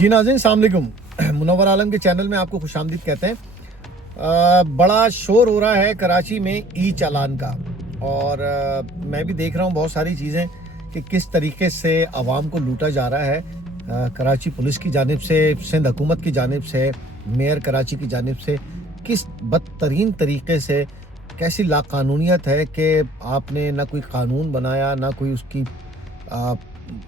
जी नाज़रीन, अस्सलाम वालेकुम। मुनव्वर आलम के चैनल में आपको खुशामदीद कहते हैं। बड़ा शोर हो रहा है कराची में ई चालान का, और मैं भी देख रहा हूँ बहुत सारी चीज़ें कि किस तरीके से आवाम को लूटा जा रहा है। कराची पुलिस की जानिब से, सिंध हुकूमत की जानिब से, मेयर कराची की जानिब से किस बदतरीन तरीके से, कैसी लाकानूनियत है कि आपने ना कोई कानून बनाया, ना कोई उसकी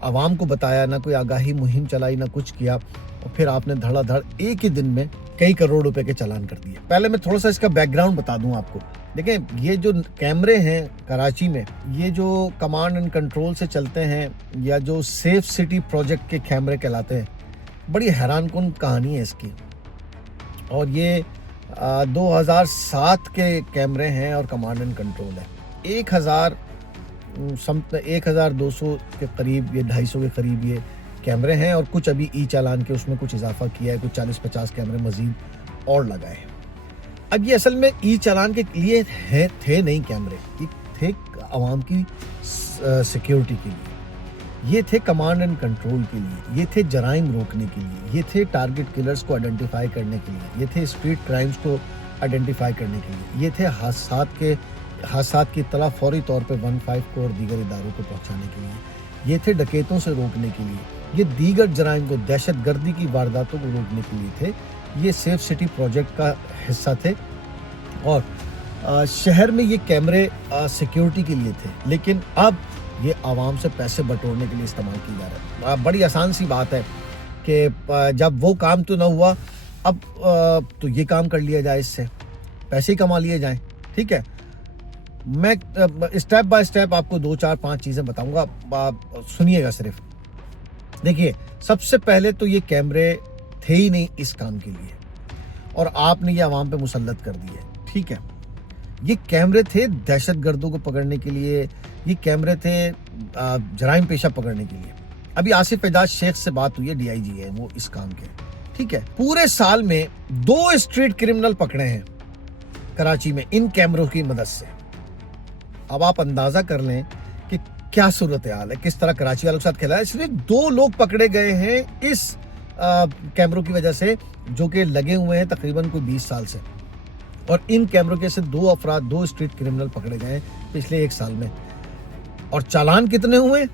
आवाम को बताया, ना कोई आगाही मुहिम चलाई, ना कुछ किया, और फिर आपने धड़ाधड़ एक ही दिन में कई करोड़ रुपए के चालान कर दिए। पहले मैं थोड़ा सा इसका बैकग्राउंड बता दूं आपको। देखें, ये जो कैमरे हैं कराची में, ये जो कमांड एंड कंट्रोल से चलते हैं या जो सेफ सिटी प्रोजेक्ट के कैमरे कहलाते हैं, बड़ी हैरानकुन कहानी है इसकी। और ये 2007 के कैमरे हैं और कमांड एंड कंट्रोल है। 1200 के करीब, ये 250 के करीब ये कैमरे हैं, और कुछ अभी ई चालान के उसमें कुछ इजाफा किया है, कुछ 40-50 कैमरे मजीद और लगाए हैं। अब ये असल में ई चालान के लिए थे नहीं कैमरे, ये थे आवाम की सिक्योरिटी के लिए, ये थे कमांड एंड कंट्रोल के लिए, ये थे जराइम रोकने के लिए, ये थे टारगेट किलर्स को आइडेंटिफाई करने के लिए, ये थे स्ट्रीट क्राइम्स को आइडेंटिफाई करने के लिए, ये थे हादसात की इत्तला फौरी तौर पे 15 को और दीगर इदारों को पहुंचाने के लिए, ये थे डकैतों से रोकने के लिए, ये दीगर जराइम को, दहशतगर्दी की वारदातों को रोकने के लिए थे। ये सेफ सिटी प्रोजेक्ट का हिस्सा थे, और शहर में ये कैमरे सिक्योरिटी के लिए थे। लेकिन अब ये आवाम से पैसे बटोरने के लिए इस्तेमाल की जा रहा है। बड़ी आसान सी बात है कि जब वो काम तो ना हुआ, अब तो ये काम कर लिया जाए, इससे पैसे कमा लिए जाएं। ठीक है, मैं स्टेप बाय स्टेप आपको 2, 4, 5 चीज़ें बताऊंगा, सुनिएगा सिर्फ। देखिए, सबसे पहले तो ये कैमरे थे ही नहीं इस काम के लिए, और आपने ये आवाम पे मुसल्लत कर दिए। ठीक है, ये कैमरे थे दहशतगर्दों को पकड़ने के लिए, ये कैमरे थे जराइम पेशा पकड़ने के लिए। अभी आसिफ एजाज शेख से बात हुई है, DIG है वो इस काम के। ठीक है, पूरे साल में 2 स्ट्रीट क्रिमिनल पकड़े हैं कराची में इन कैमरों की मदद से। अब आप अंदाजा कर लें कि क्या सूरत हाल है, किस तरह कराची वालों के साथ खेला है। सिर्फ 2 लोग पकड़े गए हैं इस कैमरों की वजह से, जो कि लगे हुए हैं तकरीबन कोई 20 साल से, और इन कैमरों के से 2 स्ट्रीट क्रिमिनल पकड़े गए हैं पिछले 1 साल में। और चालान कितने हुए?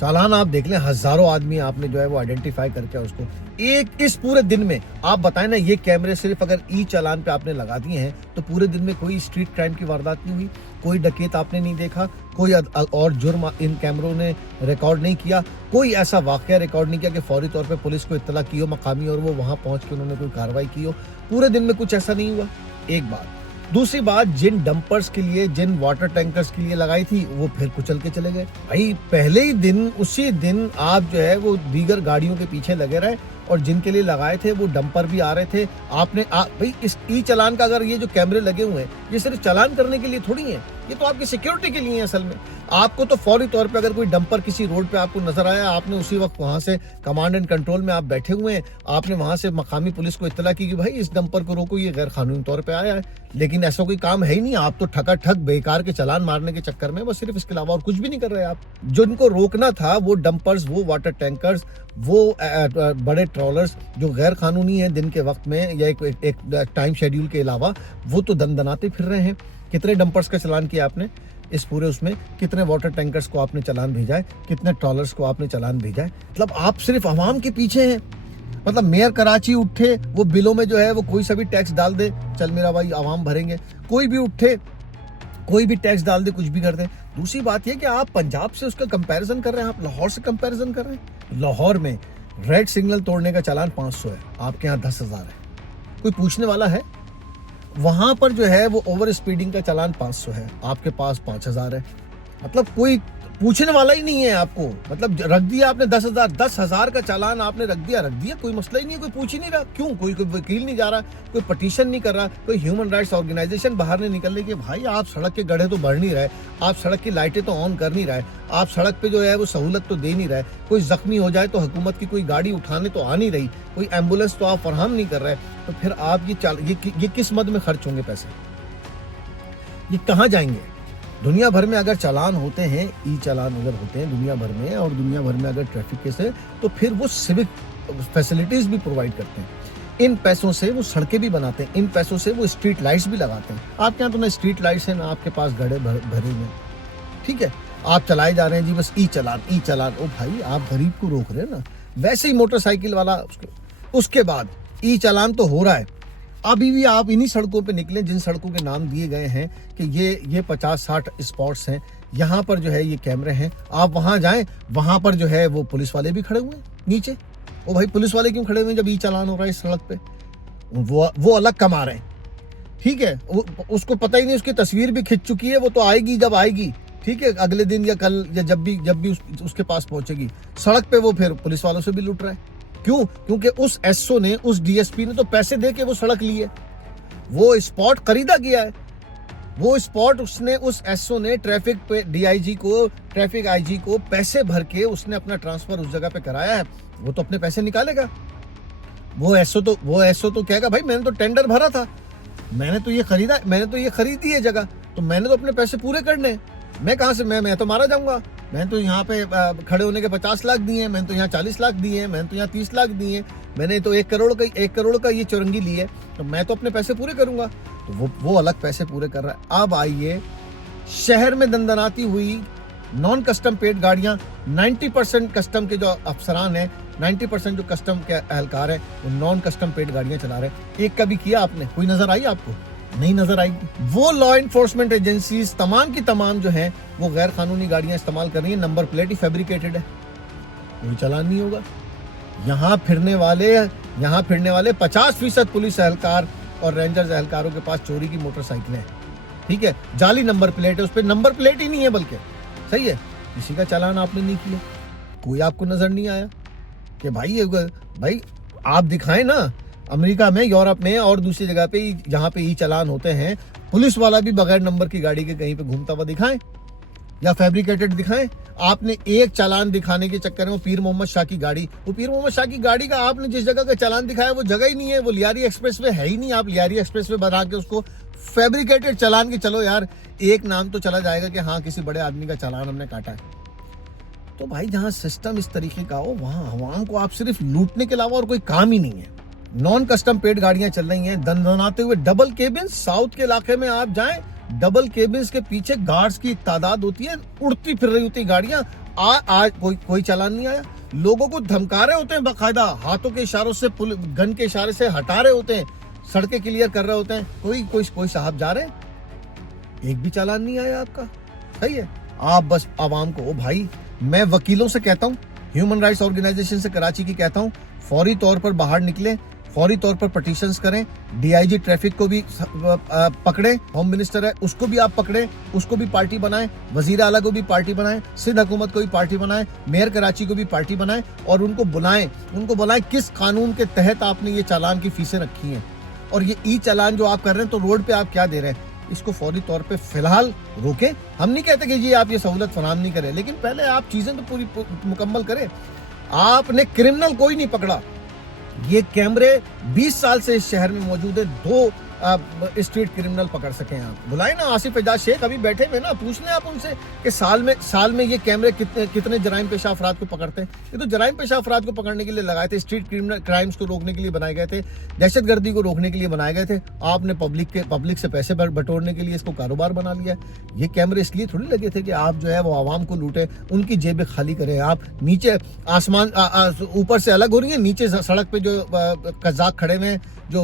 चालान आप देख लें, हजारों आदमी आपने जो है वो आइडेंटिफाई करके उसको एक इस पूरे दिन में, आप बताएं ना, ये कैमरे सिर्फ अगर ई चालान पे आपने लगा दिए हैं तो पूरे दिन में कोई स्ट्रीट क्राइम की वारदात नहीं हुई, कोई डकैत आपने नहीं देखा, कोई और जुर्म इन कैमरों ने रिकॉर्ड नहीं किया, कोई ऐसा वाकया रिकॉर्ड नहीं किया कि फौरी तौर पे पुलिस को इत्तला की हो मकामी और वो वहां पहुंच के उन्होंने कोई कार्रवाई की हो। पूरे दिन में कुछ ऐसा नहीं हुआ। एक बात। दूसरी बात, जिन डंपर्स के लिए, जिन वाटर टैंकर्स के लिए लगाई थी, वो फिर कुचल के चले गए। भाई पहले ही दिन, उसी दिन आप जो है वो दीगर गाड़ियों के पीछे लगे रहे, और जिनके लिए लगाए थे वो डंपर भी आ रहे थे। आपने भाई इस ई चालान का, अगर ये जो कैमरे लगे हुए हैं, ये सिर्फ चालान करने के लिए थोड़ी है, ये तो आपकी सिक्योरिटी के लिए है। असल में आपको तो फौरी तौर पे अगर कोई डंपर किसी रोड पे आपको नजर आया, आपने उसी वक्त वहां से कमांड एंड कंट्रोल में आप बैठे हुए हैं, आपने वहां से मकामी पुलिस को इत्तला की कि भाई इस डंपर को रोको, ये गैर कानूनी तौर पे आया है। लेकिन ऐसा कोई काम है ही नहीं। आप तो ठकाठक बेकार के चालान मारने के चक्कर में बस सिर्फ इसके अलावा और कुछ भी नहीं कर रहे आप। जो इनको रोकना था, वो डंपर्स, वो वाटर टैंकर्स, वो बड़े ट्रॉलर्स जो गैर कानूनी है दिन के वक्त में या एक टाइम शेड्यूल के अलावा, वो तो दनदनाते फिर रहे हैं। कितने डंपर्स का चालान किया आपने इस पूरे उसमें? कितने वाटर टैंकर्स को आपने चालान भेजा है? कितने ट्रॉलर्स को आपने चालान भेजा है? मतलब आप सिर्फ आवाम के पीछे हैं। मतलब मेयर कराची उठे, वो बिलों में जो है वो कोई सा भी टैक्स डाल दे, चल मेरा भाई आवाम भरेंगे। कोई भी उठे, कोई भी टैक्स डाल दे, कुछ भी कर दे। दूसरी बात यह कि आप पंजाब से उसका कंपैरिजन कर रहे हैं, आप लाहौर से कंपैरिजन कर रहे हैं। लाहौर में रेड सिग्नल तोड़ने का चालान 500 है, आपके यहाँ 10,000 है। कोई पूछने वाला है? वहां पर जो है वो ओवर स्पीडिंग का चालान 500 है, आपके पास 5000 है। मतलब कोई पूछने वाला ही नहीं है आपको। मतलब रख दिया आपने 10,000 का चालान आपने रख दिया, कोई मसला ही नहीं है, कोई पूछ ही नहीं रहा। क्यों? कोई वकील नहीं जा रहा, कोई पटिशन नहीं कर रहा, कोई ह्यूमन राइट्स ऑर्गेनाइजेशन बाहर नहीं निकल रही कि भाई आप सड़क के गड्ढे तो भर नहीं रहे, आप सड़क की लाइटें तो ऑन कर नहीं रहे, आप सड़क पे जो है वो सहूलत तो दे नहीं रहे, कोई जख्मी हो जाए तो हुकूमत की कोई गाड़ी उठाने तो आ नहीं रही, कोई एम्बुलेंस तो आप फराहम नहीं कर रहे। तो फिर आप ये किस मद में खर्च होंगे पैसे? ये कहाँ जाएंगे? दुनिया भर में अगर चालान होते हैं, ई चालान अगर होते हैं दुनिया भर में, और दुनिया भर में अगर ट्रैफिक केस है, तो फिर वो सिविक फैसिलिटीज भी प्रोवाइड करते हैं। इन पैसों से वो सड़कें भी बनाते हैं, इन पैसों से वो स्ट्रीट लाइट्स भी लगाते हैं। आपके यहाँ तो ना स्ट्रीट लाइट्स है ना आपके पास गड्ढे भरे हुए, ठीक है। आप चलाए जा रहे हैं जी बस ई चालान। ओ भाई, आप गरीब को रोक रहे हैं ना। वैसे ही मोटरसाइकिल वाला उसके बाद ई चालान तो हो रहा है। अभी भी आप इन्हीं सड़कों पे निकले जिन सड़कों के नाम दिए गए हैं कि ये 50-60 स्पॉट्स हैं, यहाँ पर जो है ये कैमरे हैं। आप वहां जाएं, वहां पर जो है वो पुलिस वाले भी खड़े हुए हैं नीचे। ओ भाई, पुलिस वाले क्यों खड़े हुए हैं जब ई चालान हो रहा है इस सड़क पे? वो अलग कमा रहे हैं, ठीक है। उसको पता ही नहीं, उसकी तस्वीर भी खिंच चुकी है, वो तो आएगी जब आएगी, ठीक है, अगले दिन या कल या जब भी उसके पास पहुंचेगी। सड़क पे वो फिर पुलिस वालों से भी लूट रहा है। क्यों? क्योंकि उस एसओ ने, उस डीएसपी ने तो पैसे दे के वो सड़क ली है, वो स्पॉट खरीदा गया है। वो स्पॉट उसने, उस एसओ ने ट्रैफिक पे डीआईजी को, ट्रैफिक आईजी को पैसे भर के उसने अपना ट्रांसफर उस जगह पे कराया है। वो तो अपने पैसे निकालेगा। वो एसओ तो कहेगा भाई मैंने तो टेंडर भरा था, मैंने तो ये खरीदी है जगह, तो मैंने तो अपने पैसे पूरे करने। मैं कहां से, मैं तो मारा जाऊंगा। मैंने तो यहाँ पे खड़े होने के 50 लाख दिए हैं, मैंने तो यहाँ 40 लाख दिए हैं, मैंने तो यहाँ 30 लाख दिए हैं, मैंने तो 1 करोड़ का ये चुरंगी ली है, तो मैं तो अपने पैसे पूरे करूंगा। तो वो अलग पैसे पूरे कर रहा है। अब आइए, शहर में दंदनाती हुई नॉन कस्टम पेड गाड़ियां, 90% कस्टम के जो अफसरान हैं, 90% जो कस्टम के एहलकार हैं, वो नॉन कस्टम पेड गाड़ियां चला रहे हैं। एक कभी किया आपने? कोई नजर आई आपको? नहीं नजर आएगी। वो लॉ एनफोर्समेंट एजेंसीज तमाम की तमाम जो हैं वो गैर कानूनी गाड़ियां इस्तेमाल कर रही हैं, नंबर प्लेट ही फैब्रिकेटेड है, कोई चालान नहीं होगा। यहाँ फिरने वाले 50% पुलिस एहलकार और रेंजर्स एहलकारों के पास चोरी की मोटरसाइकिलें हैं, ठीक है, जाली नंबर प्लेट है, उस पर नंबर प्लेट ही नहीं है, बल्कि सही है, किसी का चालान आपने नहीं किया, कोई आपको नजर नहीं आया कि भाई आप दिखाएं ना। अमेरिका में, यूरोप में और दूसरी जगह पे जहां पे ई चालान होते हैं, पुलिस वाला भी बगैर नंबर की गाड़ी के कहीं पे घूमता हुआ दिखाएं या फैब्रिकेटेड दिखाएं। आपने एक चालान दिखाने के चक्कर में वो पीर मोहम्मद शाह की गाड़ी का आपने जिस जगह का चालान दिखाया वो जगह ही नहीं है, वो लियारी एक्सप्रेस वे है ही नहीं। आप लियारी एक्सप्रेस वे बना के उसको फैब्रिकेटेड चालान की, चलो यार एक नाम तो चला जाएगा कि हाँ किसी बड़े आदमी का चालान हमने काटा है। तो भाई जहां सिस्टम इस तरीके का हो, वहां अवाम को आप सिर्फ लूटने के अलावा और कोई काम ही नहीं है। नॉन कस्टम पेड गाड़ियां चल रही हैं दनदनाते हुए। डबल केबिन, साउथ के इलाके में आप जाएं, डबल केबिन के पीछे गार्ड्स की तादाद होती है, उड़ती फिर रही होती गाड़ियां। आज कोई चालान नहीं आया। लोगों को धमका रहे होते हैं बाकायदा, हाथों के इशारों से, गन के इशारे से हटा रहे होते हैं, सड़कें क्लियर कर रहे होते हैं। कोई साहब जा रहे हैं, एक भी चालान नहीं आया आपका। सही है, आप बस आवाम को, ओ भाई मैं वकीलों से कहता हूँ, ह्यूमन राइट्स ऑर्गेनाइजेशन से कराची की कहता हूँ, फौरी तौर पर बाहर निकले, फौरी तौर पर पटिशंस करें। डीआईजी ट्रैफिक को भी पकड़े, होम मिनिस्टर है उसको भी आप पकड़े, उसको भी पार्टी बनाएं, वजीर आला को भी पार्टी बनाएं, सिंध हुकूमत को भी पार्टी बनाएं, मेयर कराची को भी पार्टी बनाएं और उनको बुलाएं किस कानून के तहत आपने ये चालान की फीसें रखी हैं और ये ई चालान जो आप कर रहे हैं तो रोड पे आप क्या दे रहे हैं, इसको फौरी तौर पे फिलहाल रोके। हम नहीं कहते कि जी आप ये सहूलत फराहम नहीं करें, लेकिन पहले आप चीजें तो पूरी मुकम्मल करें। आपने क्रिमिनल कोई नहीं पकड़ा। ये कैमरे 20 साल से इस शहर में मौजूद है, 2 स्ट्रीट क्रिमिनल पकड़ सके आप। बुलाए ना आसिफ एजाज शेख, अभी बैठे हुए ना, पूछ लें आप उनसे कि साल में ये कैमरे कितने जराइम पेशा अफराद को पकड़ते हैं। ये तो जराइम पेशा अफराद को पकड़ने के लिए लगाए थे, स्ट्रीट क्राइम्स को रोकने के लिए बनाए गए थे, दहशतगर्दी को रोकने के लिए बनाए गए थे। आपने पब्लिक से पैसे बटोरने के लिए इसको कारोबार बना लिया। ये कैमरे इसलिए थोड़ी लगे थे कि आप जो है वो आवाम को लूटे, उनकी जेबें खाली करें। आप नीचे आसमान ऊपर से अलग हो रही है, नीचे सड़क पे जो कज़ाक खड़े हुए हैं, जो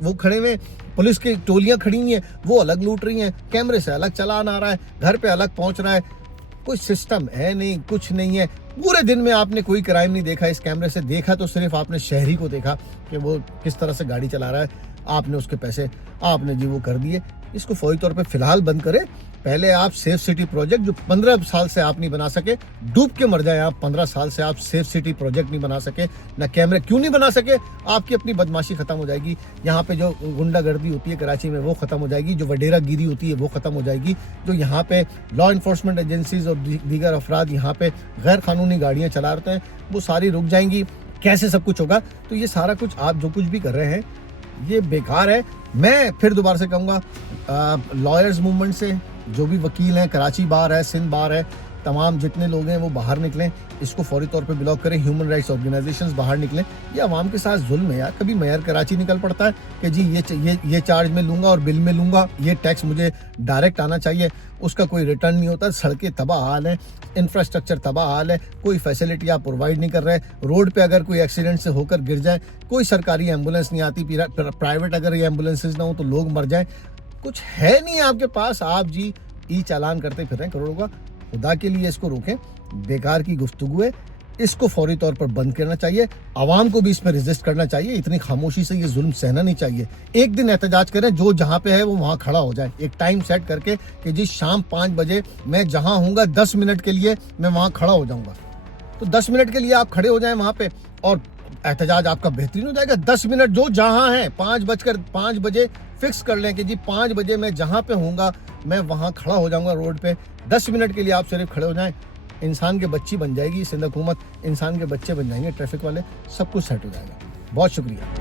वो खड़े हुए, पुलिस की टोलियां खड़ी हुई हैं, वो अलग लूट रही हैं, कैमरे से अलग चालान आ रहा है, घर पे अलग पहुंच रहा है। कोई सिस्टम है नहीं, कुछ नहीं है। पूरे दिन में आपने कोई क्राइम नहीं देखा इस कैमरे से। देखा तो सिर्फ आपने शहरी को देखा कि वो किस तरह से गाड़ी चला रहा है, आपने उसके पैसे आपने जी वो कर दिए। इसको फौरी तौर पे फिलहाल बंद करें। पहले आप सेफ सिटी प्रोजेक्ट जो 15 साल से आप नहीं बना सके, डूब के मर जाए आप। 15 साल से आप सेफ सिटी प्रोजेक्ट नहीं बना सके, ना कैमरे क्यों नहीं बना सके? आपकी अपनी बदमाशी खत्म हो जाएगी। यहाँ पे जो गुंडागर्दी होती है कराची में वो खत्म हो जाएगी, जो वडेरा गिरी होती है वो खत्म हो जाएगी, जो यहाँ पे लॉ इन्फोर्समेंट एजेंसीज और दीगर अफराद यहाँ पे गैर कानूनी गाड़ियाँ चला रहे हैं वो सारी रुक जाएंगी। कैसे सब कुछ होगा? तो ये सारा कुछ आप जो कुछ भी कर रहे हैं ये बेकार है। मैं फिर दोबारा से कहूँगा, लॉयर्स मूवमेंट से जो भी वकील हैं, कराची बार है, सिंध बार है, तमाम जितने लोग हैं वो बाहर निकलें, इसको फौरी तौर पे ब्लॉक करें, ह्यूमन राइट्स ऑर्गेनाइजेशंस बाहर निकलें। ये आवाम के साथ जुल्म है यार। कभी मेयर कराची निकल पड़ता है कि जी ये चार्ज में लूंगा और बिल में लूंगा, ये टैक्स मुझे डायरेक्ट आना चाहिए, उसका कोई रिटर्न नहीं होता। सड़कें तबाह हाल है, इंफ्रास्ट्रक्चर तबाह हाल है, कोई फैसिलिटी आप प्रोवाइड नहीं कर रहे। रोड पे अगर कोई एक्सीडेंट से होकर गिर जाए, कोई सरकारी एम्बुलेंस नहीं आती, प्राइवेट अगर ये एम्बुलेंसेज ना हो तो लोग मर जाए। कुछ है नहीं आपके पास, आप जी ई चालान करते फिर रहे हैं करोड़ों का। खुदा के लिए इसको रोकें, बेकार की गुफ्तगू है, इसको फौरी तौर पर बंद करना चाहिए। आवाम को भी इस पर रेजिस्ट करना चाहिए, इतनी खामोशी से ये जुल्म सहना नहीं चाहिए। एक दिन एहतजाज करें, जो जहां पे है वो वहां खड़ा हो जाए, एक टाइम सेट करके कि जी शाम 5 बजे मैं जहां हूंगा 10 मिनट के लिए मैं वहां खड़ा हो जाऊंगा। तो 10 मिनट के लिए आप खड़े हो जाएं वहां पे और एहतजाज आपका बेहतरीन हो जाएगा। 10 मिनट जो जहां है, 5 बजे फिक्स कर लें कि जी 5 बजे मैं जहां पे हूंगा मैं वहां खड़ा हो जाऊंगा रोड पे। 10 मिनट के लिए आप सिर्फ खड़े हो जाएं, इंसान के बच्ची बन जाएगी सिंध हुकूमत, इंसान के बच्चे बन जाएंगे ट्रैफिक वाले, सब कुछ सेट हो जाएगा। बहुत शुक्रिया।